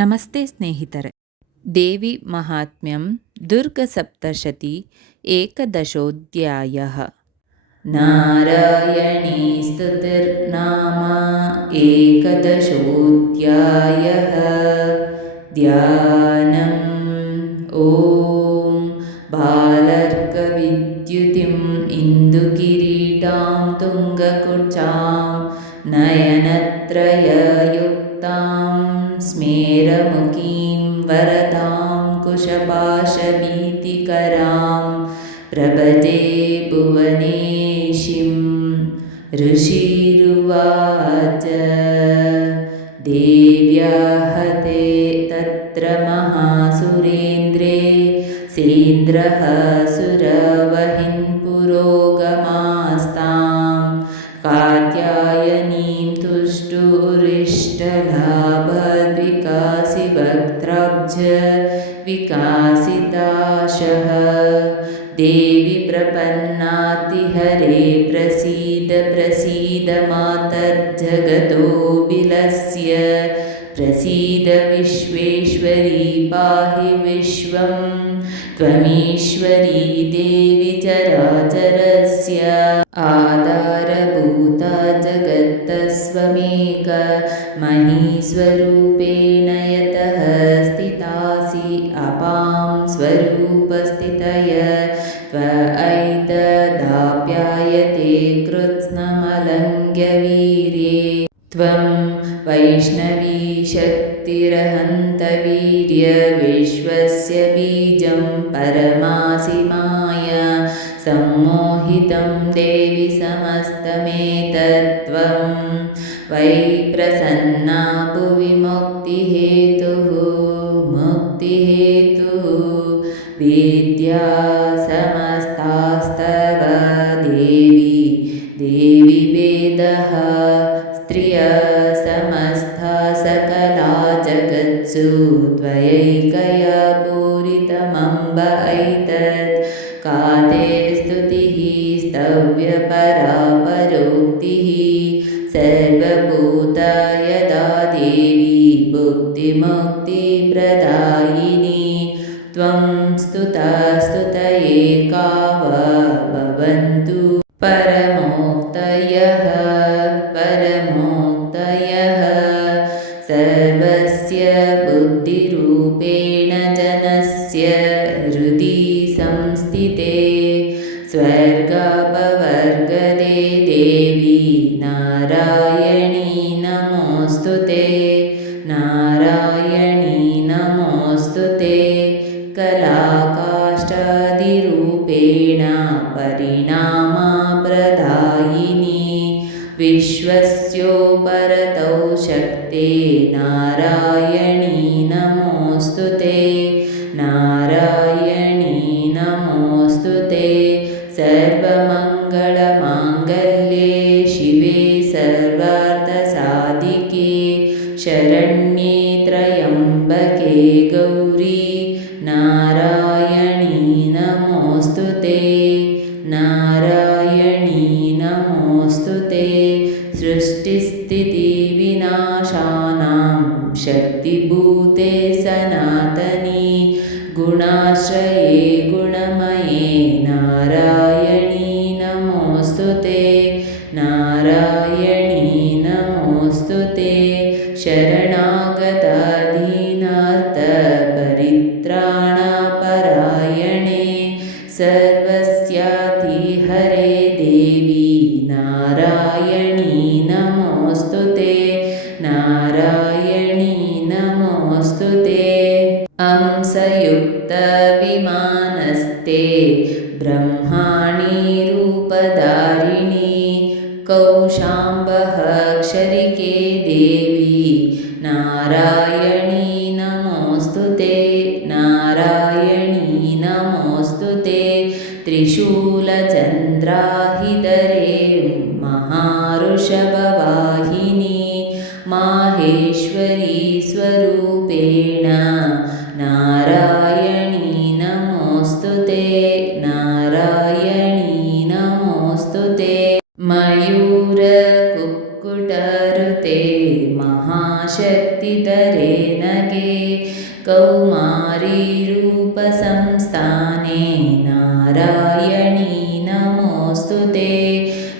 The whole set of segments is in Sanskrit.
ನಮಸ್ತೆ ಸ್ನೇಹಿತರೆ. ದೇವಿ ಮಹಾತ್ಮ್ಯಂ ದುರ್ಗಸಪ್ತಶತಿ ಏಕದಶೋಧ್ಯಾಯಃ. ನಾರಾಯಣೀ ಸ್ತುತಿರ್ನಾಮ ಏಕದಶೋಧ್ಯಾಯಃ. ಧ್ಯಾನಂ ಓಂ ಬಾಲರ್ಕವಿದ್ಯುತಿಂ ಇಂದುಕಿರೀಟಾಂ ತುಂಗಕುಚಾಂ ನಯನತ್ರಯಯುಕ್ತಾಂ ಸ್ಮೇರಮುಖೀಂ ವರದಾಂ ಕುಶಪಾಶಭೀತಿಕರಾಂ ಪ್ರಭಜೆ ಭುವನೇಶಿಂ. ಋಷಿರುವಾಚ ದೇವ್ಯಾಹತೆ ತತ್ರ ಮಹಾಸುರೇಂದ್ರೇ ಸೇಂದ್ರಃ ಸುರವಹಿನ್ ಪುರೋಗಮಾಸ್ತಾಂ ಕಾತ್ಯಾಯನೀಂ ತುಷ್ಟುರಿಷ್ಟಲಾಭದ್ವಿಕಾಸಿ ವಕ್ತ್ರಾಬ್ಜ ವಿಕಾಸಿತಾಶಃ. ದೇವಿ ಪ್ರಪನ್ನಾತಿಹರೆ ಪ್ರಸೀದ ಪ್ರಸೀದ ಮಾತರ್ಜಗತೋऽಖಿಲಸ್ಯ ಪ್ರಸೀದ ವಿಶ್ವೇಶ್ವರಿ ಪಾಹಿ ವಿಶ್ವಂ ತ್ವಮೀಶ್ವರೀ ದೇವಿ ಚರಾಚರಸ್ಯ. ಆಧಾರಭೂತಾ ಜಗತ್ತಸ್ತ್ವಮೇಕ ಮಹೀಸ್ವರೂಪೇಣ ಯತಃ ಸ್ಥಿತಾಸಿ ಅಪಾಂ ಸ್ವರೂಪಸ್ಥಿತಯ ತ್ವೈತದಾಪ್ಯಾಯತೆ ಕೃತ್ಸ್ನಮಲಂಘ್ಯ ವೀರ್ಯೇ. ತ್ವಂ ವೈಷ್ಣವೀ ಶಕ್ತಿರಹಂತ ವೀರ್ಯ ವಿಶ್ವಸ್ಯ ಬೀಜಂ ಪರಮಾಸಿ ಮಾಯಾ सम्मोहितं देवि समस्तमेतत्त्वं वै प्रसन्ना भुवि मुक्तिहेतुः विद्या समस्तास्तव देवी देवी वेदः स्त्रियः समस्ता सकला जगत्सु त्वयैकया पूरितमम्ब ऐतत्. का ते स्तुतिः स्तव्यपरा परोक्तिः सर्वभूता यदा देवी भुक्तिमुक्तिप्रदायिनी. त्वं स्तुता स्तुतये का वा भवन्तु परमोक्तयः सर्वस्य बुद्धिरूपेण जनस्य हृदि संस्थिते. स्वर्गापवर्गदे देवी नारायणी नमोऽस्तुते नारायणी नमोऽस्तुते. कलाकाष्ठादिरूपेण परिणामप्रदायिनी विश्वस्योपरतौ शक्ते नारायणी नमोऽस्तुते नारायणी नमोऽस्तुते. सर्वमङ्गलमाङ्गल्ये शिवे सर्वार्थसाधिके शरण्ये त्र्यम्बके गौरी नारायणी नमोऽस्तुते नारायणी नमोऽस्तुते. सृष्टिस्थितिविनाशानां शक्तिभूते सनातनी गुणाश्रये गुणमये नारायणी नमोऽस्तुते नारायणी नमोऽस्तुते. शरणागतादीनार्तपरित्राणपरायणे सर्वस्याधिहरे देवी नारायणी नमोऽस्तुते नारायणी नमोऽस्तुते. अंसयुक्तविमानस्ते ब्रह्माणि रूपधारिणी कौशाम्बः क्षरिके देवी नारायणी नमोऽस्तुते नारायणी नमोऽस्तुते. त्रिशूलचन्द्राहिधरे महाऋषभवाहिनी माहेश्वरी स्वरूपेण नारायणी नमोऽस्तुते नारायणी नमोऽस्तुते. मयूरकुक्कुटरुते महा महाशक्तिधरे नगे कौमारीरूपसंस्थाने नारायणी नमोऽस्तु ते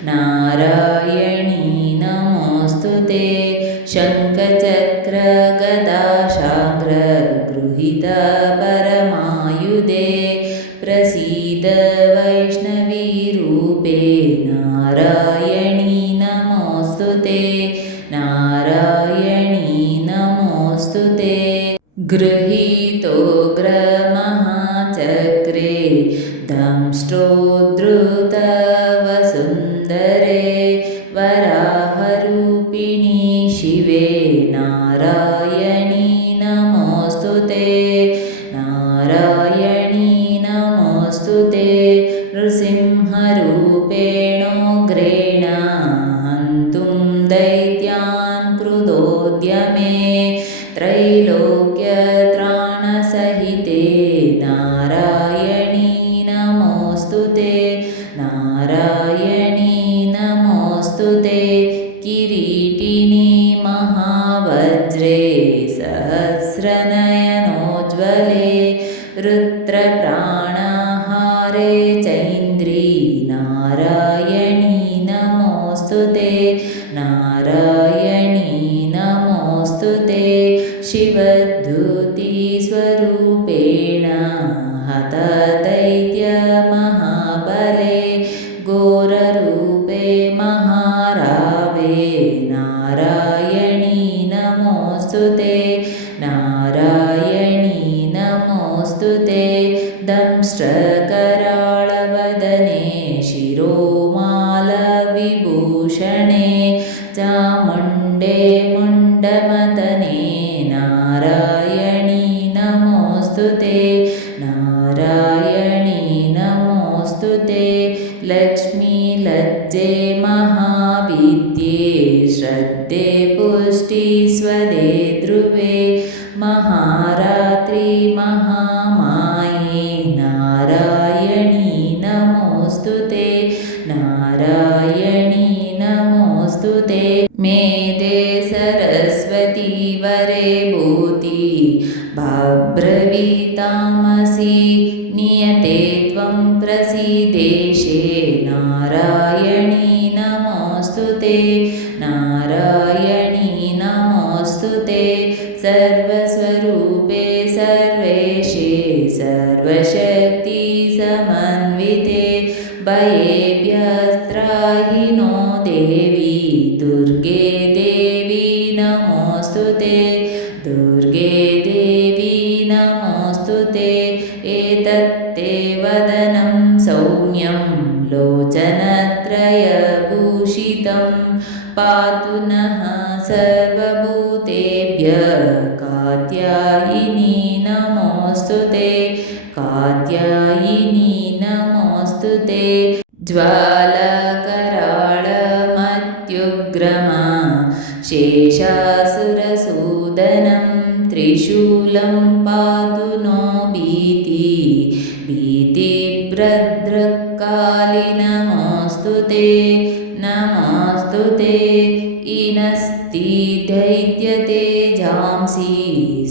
नारायणी नमोऽस्तु ते शङ्खचक्रगदाशाङ्ग्रगृहीतपरमायुधे प्रसीद वैष्णवीरूपे नारायणी नमोऽस्तु ते नारायणी नमोऽस्तु ते गृहीतोग्रमहाचक्रे दंष्ट्रोद्धृतवसुन्धरे वराहरूपिणि शिवे नारायणी नमोऽस्तु ते नारायणी नमोऽस्तु ते नृसिंहरूपेणोग्रेण हन्तुं दैत्यान् कृतोद्यमे त्रैलोक्यत्राणसहिते नारायणी नमोऽस्तु ते नारायणी नमोऽस्तु ते किरीटिनि महावज्रे सहस्रनयनोज्ज्वले रुद्रप्राणाहारे चैन्द्री नारायणी नमोऽस्तु ते नारायणी नमोऽस्तु ते शिवद्युतिस्वरूपेण हतदैत्यमहाबले घोररूपे महारावे नारायणी नमोऽस्तु ते नारायणी नमोऽस्तु ते दंष्ट्रकराळवदने शिरोमालविभूषणे चामुण्डे मुण्डमदने नारायणी नमोऽस्तु ते नारायणी नमोऽस्तु ते लक्ष्मी लज्जे महाविद्ये श्रद्धे पुष्टिस्वदे ध्रुवे महारात्रि महामाये नारायणी नमोऽस्तु ते नारायणी नमोऽस्तु ते मेदे सरस्वती वरे भूति भब्रवीतामसि नियते त्वं प्रसीदेशे नारायणी नमोऽस्तु ते नारायणी नमोऽस्तु ते सर्वस्वरूपे सर्वेशे सर्वशक्ति समन्विते भयेभ्यस्त्राहि नो देवी दुर्गे देवी नमोऽस्तु ते दुर्गे देवी नमोऽस्तु ते एतत्ते वदनं सौम्यं लोचनत्रयभूषितं पातु नः सर्वभूतेभ्यः कात्यायिनी नमोऽस्तु ते कात्यायिनी नमोऽस्तु ते ज्वालकराळमत्युग्रमा शेषासुरसूदनं त्रिशूलं पातु नो भीतिभ्रद्रकाली नमोऽस्तु ते नमोऽस्तु ते इनस्ति दैत्यतेजांसि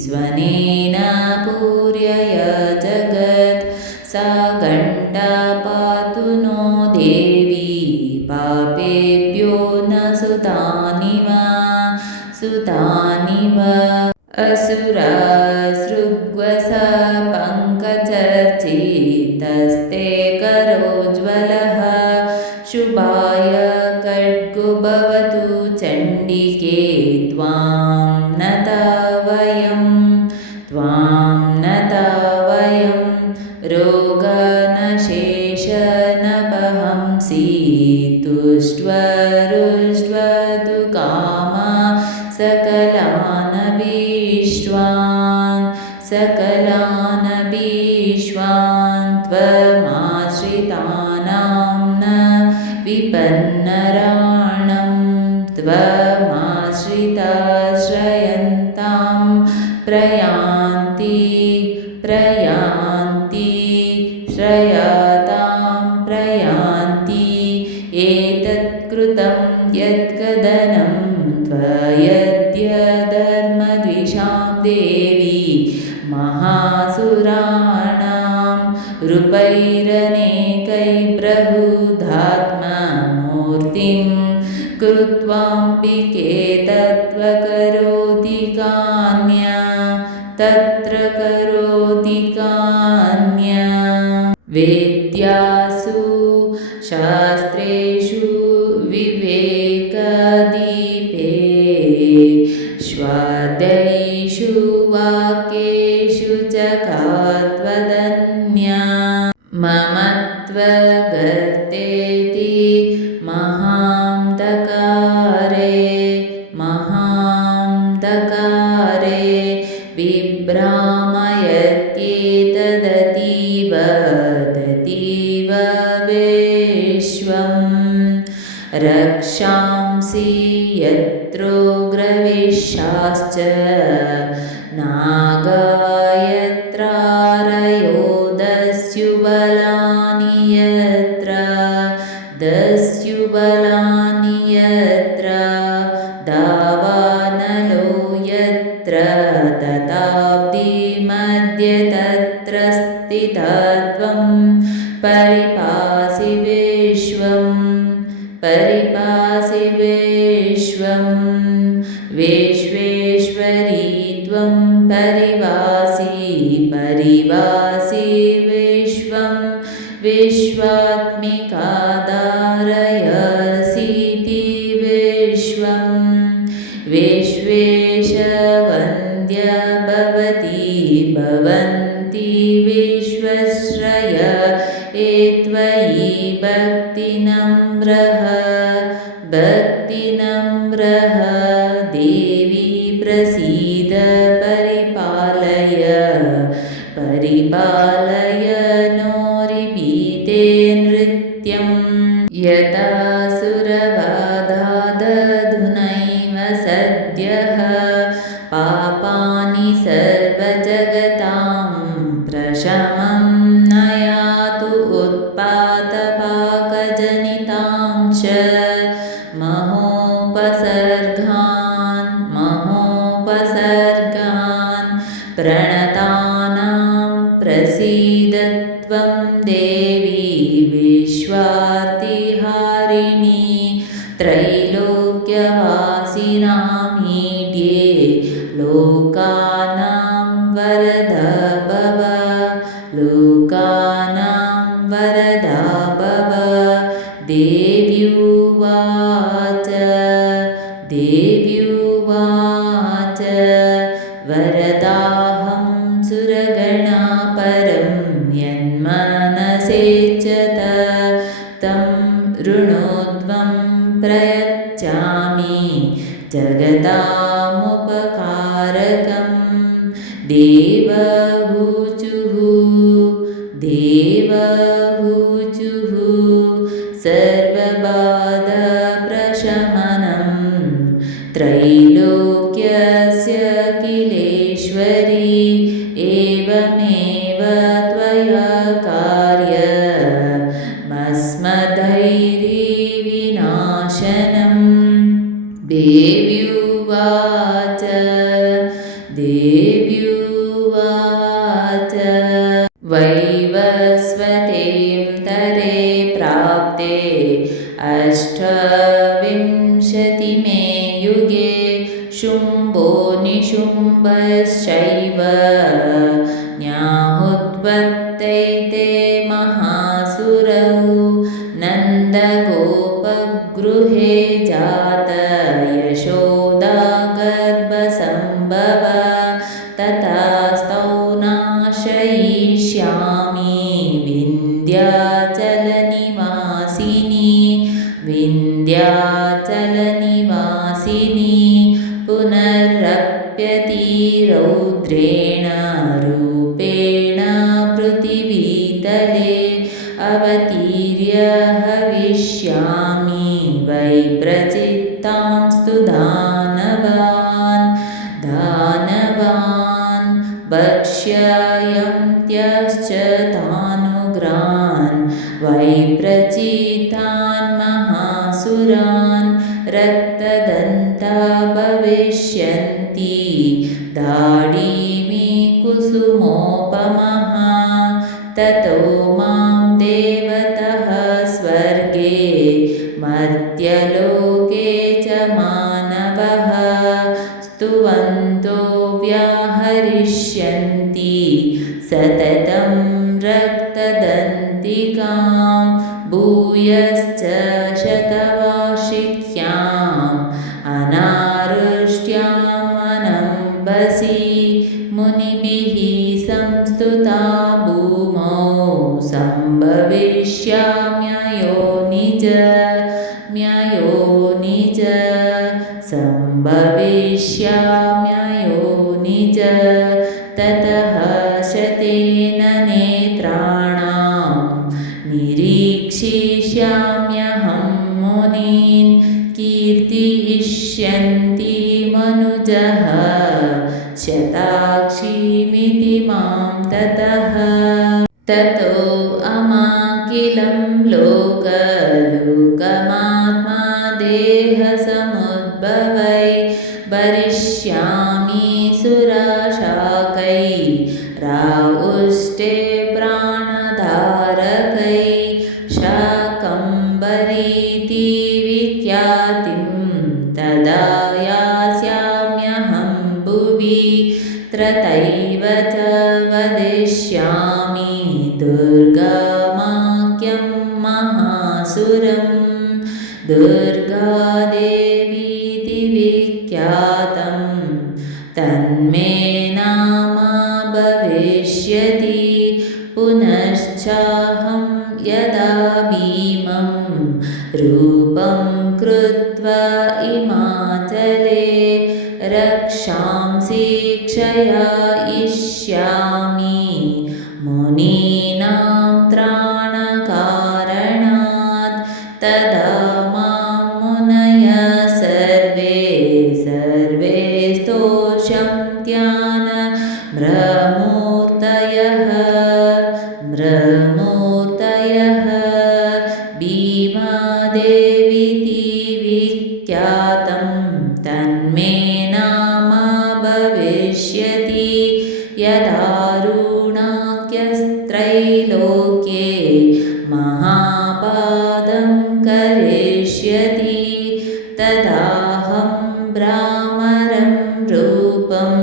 स्वनेन पूर्यय जगत् सा घण्टा पातु नो देवी पापेभ्यो न सुतानि वा असुरासृग्वस पङ्कजर्चितस्ते करोज्ज्वलः शुभाय खड्गो भवतु चण्डिके त्वां नता वयं रोगनशेषनपहंसि तुष्ट्वरुष्ट्वदुकामा सकलानभीष्वान् त्वमाश्रितानां न विपन्नराणं त्वमाश्रिताश्रयन्तां प्रयान्ति श्रयतां प्रयान्ति एतत्कृतं यत्कदनं त्वयद्य महासुराणां रूपैरनेकैर्बहुधात्ममूर्तिं कृत्वाम्बिके तत्त्वकरोति कान्या तत्र करोति कान्या वेद्यासु शास्त्रेषु विवेकदीपे स्वाध्यायेषु वाक्येषु च कात्वदन्या ममत्वगर्तेति महान्तकारे विभ्रामयत्येतदतीव विश्वं रक्षांसि यत्रोग्रविश्वाश्च नागायत्रारयो दस्युबलानि यत्र दावानलो यत्र ददाब्धिमध्ये तत्र स्थितत्वं परिपासि विश्वं विश्वेश्वरी त्वं परिवासि विश्वं विश्वात्मिकाधारयसीति विश्वं विश्वेशवन्द्य भवन्ति विश्वश्रय त्वयि भक्तिनम्रः देवी प्रसीद परिपालय नोरिपीते नृत्यं यथा सुरवधादधुनैव सद्यः पापानि सर्वजगतां प्रशमं नयातु उत्पातपाकजनितां च महोपसर्गान् प्रणतानां प्रसीद त्वं देवी विश्वार्तिहारिणी त्रैलोक्यवासिनामीड्ये लोकानां वरदा भव देव्युवाच वरदाहं सुरगणापरं यन्मनसेच्छत तं ऋणोद्वं प्रयच्छामि जगतामुपकारकं देवहूचुः सर्वबाधप्रशमनं त्रैलोक्यस्य किलेश्वरी एवमेव त्वया कार्यमस्मद्धैर्यविनाशनं देव्युवाच वैवस्वतीं तरे प्राप्ते अष्टाविंशतिमे युगे शुम्भो निशुम्भश्चैव न्याहुत्पत्तैते महासुरौ नन्दगोपगृहे जात यशोदागर्भसम्भव तथास्तौ नाशयिष्यामि विन्ध्याचलनिवासिनी पुनरप्यति रौद्रेण रूपेण पृथिवीतले अवतीर्य हविष्यामि वै प्रचित्तांस्तु दानवान् भक्ष्यन्त्यश्च तानुग्रान् वै प्रचितान् महासुरान् रक्तदन्ता भविष्यन्ति दाढीमि कुसुमोपमः ततो मां देवतः स्वर्गे मर्त्यलोके च मानवः स्तुवन्तो व्याहरिष्यन्ति सततं रक्तदन्तिकां भूयश्च शतवार्षिक्याम् अनारुष्ट्यामनम्बसि मुनिभिः संस्तुता भूमौ सम्भविष्याम्ययोनिज सम्भविष्याम्ययोनिज ततः शतेन नेत्राणां निरीक्षिष्याम्यहं मुनीन् कीर्तयिष्यन्ति मनुजः शताक्षीमिति मां ततः ततो अमाकिलं लोकमात्मा देहसमुद्भवै भरिष्यामि सुरशाकै राउष्टे प्राणधारकै शाकम्भरीति विख्यातिं तदा यास्याम्यहं भुवि त्रतैव च वदिष्यामि दुर्गामाख्यं महासुरं दुर्गादेवीति विख्यातं तन्मे नाम भविष्यति पुनश्चाहं यदा भीमं रूपं कृत्वा हिमाचले रक्षांसि क्षययिष्यामि मुनीनां त्राणकारणात् तदा मां मुनयः सर्वे स्तोष्यन्त्यान म्रमूर्तयः भीमादेवीति विख्यातं तन्मे नाम भविष्यति यदारुणाख्यस्त्रैलोक्ये महापादं करिष्यति तदाहं भ्रामरं रूपं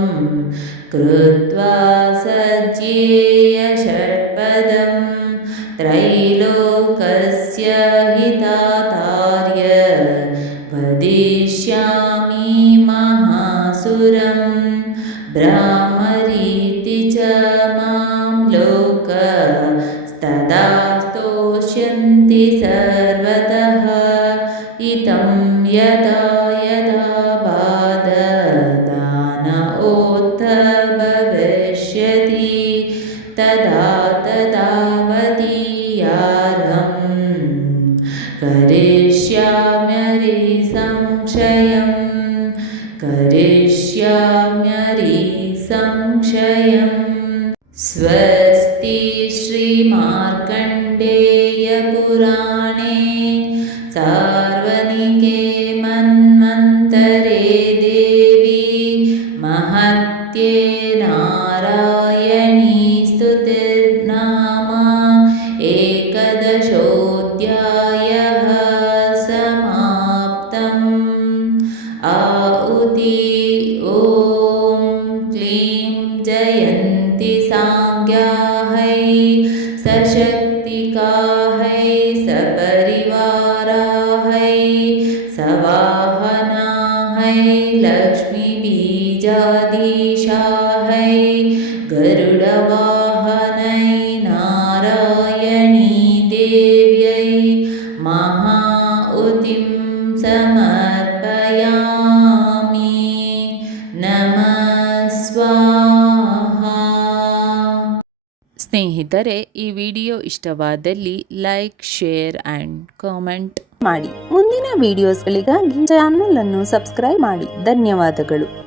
कृत्वा सज्जेय षट्पदं त्रैलोकस्य हितातार्य वदिष्यामि महासुरं भ्रामरीति च मां लोकस्तदा स्तोष्यन्ति सर्वतः इतं यदा बाधदानोत्थ भविष्यति तदा वदीयारं करिष्याम्यरिसंशयम् स्वस्ति श्रीमार्कण्डेयपुराणे सार्वनिके मन्वन्तरे देवी महत्ये नारायणी स्तुतिर्नाम एकदशोऽध्यायः समाप्तम् आहुति ॐ क्लीं जयन्ति साङ्गाहै सशक्तिकाहै सपरिवाराहै सवाहनाहै लक्ष्मीबीजाधीशाहै गरुडवाहनै नारायणी देव्यै महाहुतिं समर्पयामि नमः स्वाहा। ಸ್ನೇಹಿತರೆ, ಈ ವಿಡಿಯೋ ಇಷ್ಟವಾದಲ್ಲಿ ಲೈಕ್, ಶೇರ್ ಆ್ಯಂಡ್ ಕಾಮೆಂಟ್ ಮಾಡಿ. ಮುಂದಿನ ವಿಡಿಯೋಸ್ಗಳಿಗಾಗಿ ಚಾನಲ್ ಅನ್ನು ಸಬ್ಸ್ಕ್ರೈಬ್ ಮಾಡಿ. ಧನ್ಯವಾದಗಳು.